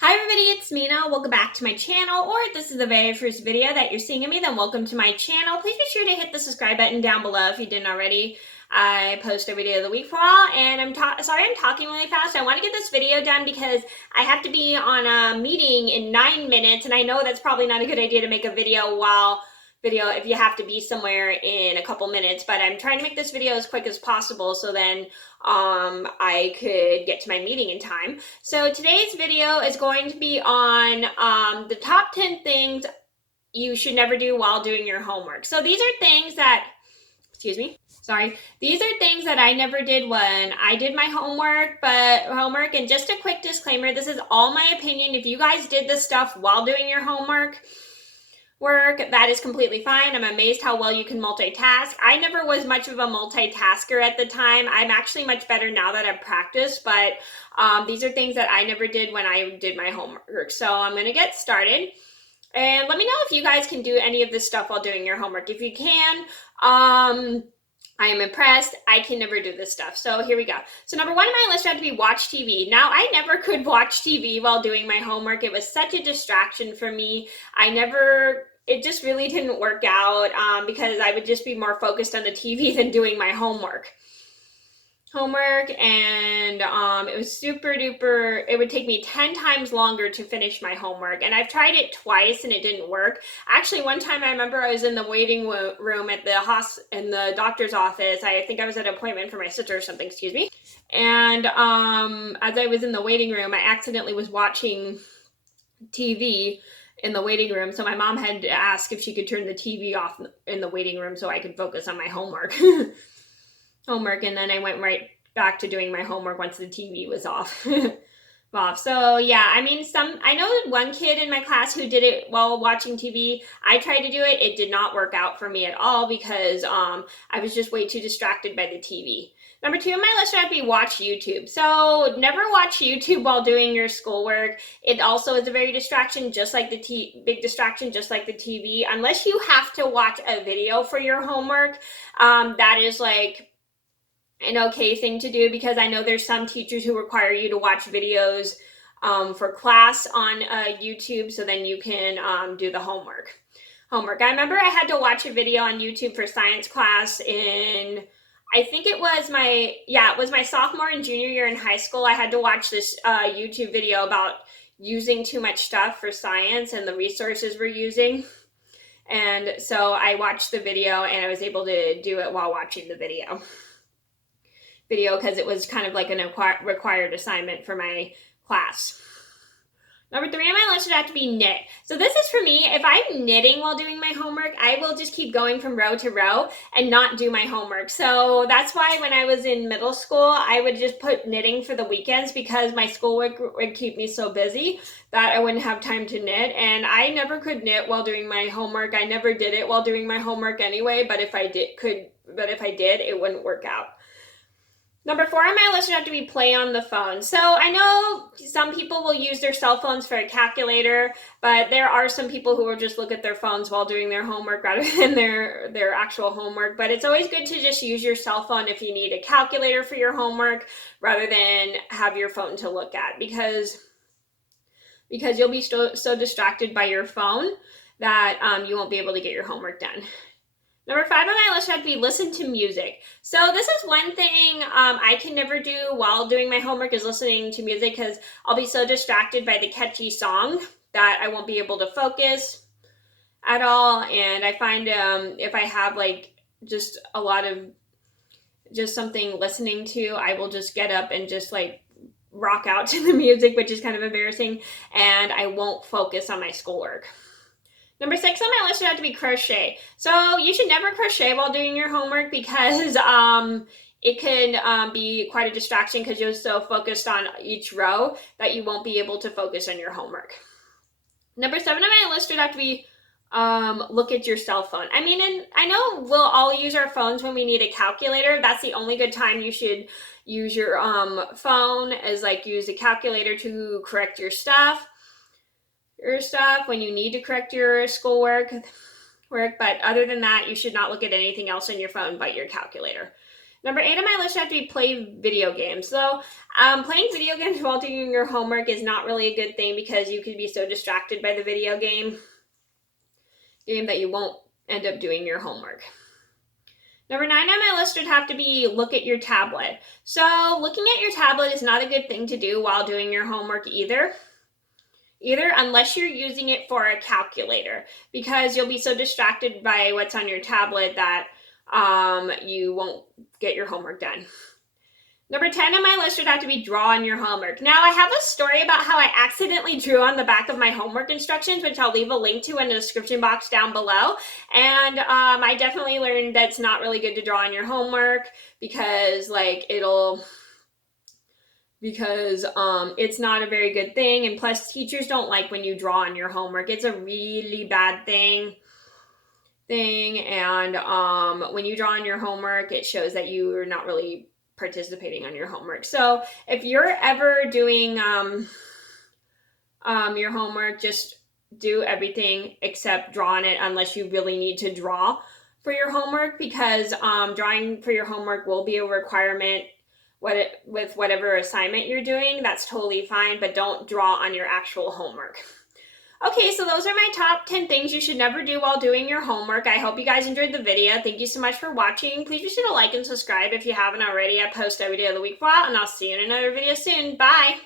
Hi everybody, it's Mena. Welcome back to my channel, or if this is the very first video that you're seeing of me, then welcome to my channel. Please be sure to hit the subscribe button down below if you didn't already. I post a video of the week for all, and sorry I'm talking really fast. I want to get this video done because I have to be on a meeting in 9 minutes, and I know that's probably not a good idea to make a video if you have to be somewhere in a couple minutes, but I'm trying to make this video as quick as possible so then I could get to my meeting in time. So today's video is going to be on the top 10 things you should never do while doing your homework. So these are things that, these are things that I never did when I did my homework, and just a quick disclaimer, this is all my opinion. If you guys did this stuff while doing your homework, that is completely fine. I'm amazed how well you can multitask. I never was much of a multitasker at the time. I'm actually much better now that I've practiced, but these are things that I never did when I did my homework. So I'm going to get started. And let me know if you guys can do any of this stuff while doing your homework. If you can, I am impressed. I can never do this stuff. So here we go. So number one on my list had to be watch TV. Now, I never could watch TV while doing my homework. It was such a distraction for me. It just really didn't work out because I would just be more focused on the TV than doing my homework. And it was super duper. It would take me 10 times longer to finish my homework, and I've tried it twice and it didn't work. Actually, one time I remember I was in the waiting room at in the doctor's office. I think I was at an appointment for my sister or something, and as I was in the waiting room, I accidentally was watching TV in the waiting room, so my mom had to ask if she could turn the TV off in the waiting room so I could focus on my homework. And then I went right back to doing my homework once the TV was off. So yeah, I mean, I know one kid in my class who did it while watching TV. I tried to do it. It did not work out for me at all because I was just way too distracted by the TV. Number two on my list would be watch YouTube. So never watch YouTube while doing your schoolwork. It also is a very distraction, just like big distraction, just like the TV. Unless you have to watch a video for your homework, that is like an okay thing to do, because I know there's some teachers who require you to watch videos for class on YouTube, so then you can do the homework. I remember I had to watch a video on YouTube for science class I think it was my sophomore and junior year in high school. I had to watch this YouTube video about using too much stuff for science and the resources we're using. And so I watched the video and I was able to do it while watching the video because it was kind of like an required assignment for my class. Number three on my list would have to be knit. So this is for me. If I'm knitting while doing my homework, I will just keep going from row to row and not do my homework. So that's why when I was in middle school, I would just put knitting for the weekends because my schoolwork would keep me so busy that I wouldn't have time to knit. And I never could knit while doing my homework. I never did it while doing my homework anyway, but if I did, it wouldn't work out. Number four on my list would have to be play on the phone. So I know some people will use their cell phones for a calculator, but there are some people who will just look at their phones while doing their homework rather than their actual homework. But it's always good to just use your cell phone if you need a calculator for your homework rather than have your phone to look at, because you'll be so distracted by your phone that you won't be able to get your homework done. Number five on my list would be listen to music. So this is one thing I can never do while doing my homework, is listening to music, because I'll be so distracted by the catchy song that I won't be able to focus at all. And I find if I have like just a lot of just something listening to, I will just get up and just like rock out to the music, which is kind of embarrassing, and I won't focus on my schoolwork. Number six on my list would have to be crochet. So you should never crochet while doing your homework because it can be quite a distraction because you're so focused on each row that you won't be able to focus on your homework. Number seven on my list would have to be look at your cell phone. I mean, and I know we'll all use our phones when we need a calculator. That's the only good time you should use your phone, is like use a calculator to correct your stuff when you need to correct your schoolwork. But other than that, you should not look at anything else on your phone but your calculator. Number 8 on my list have to be play video games. So playing video games while doing your homework is not really a good thing because you could be so distracted by the video game that you won't end up doing your homework. Number 9 on my list would have to be look at your tablet. So looking at your tablet is not a good thing to do while doing your homework either unless you're using it for a calculator, because you'll be so distracted by what's on your tablet that you won't get your homework done. Number 10 on my list would have to be draw on your homework. Now, I have a story about how I accidentally drew on the back of my homework instructions, which I'll leave a link to in the description box down below. And I definitely learned that it's not really good to draw on your homework because it's not a very good thing. And plus, teachers don't like when you draw on your homework. It's a really bad thing. And when you draw on your homework, it shows that you are not really participating on your homework. So if you're ever doing your homework, just do everything except draw on it unless you really need to draw for your homework, because drawing for your homework will be a requirement with whatever assignment you're doing. That's totally fine, but don't draw on your actual homework. Okay, so those are my top 10 things you should never do while doing your homework. I hope you guys enjoyed the video. Thank you so much for watching. Please be sure to like and subscribe if you haven't already. I post every day of the week for a while, and I'll see you in another video soon. Bye!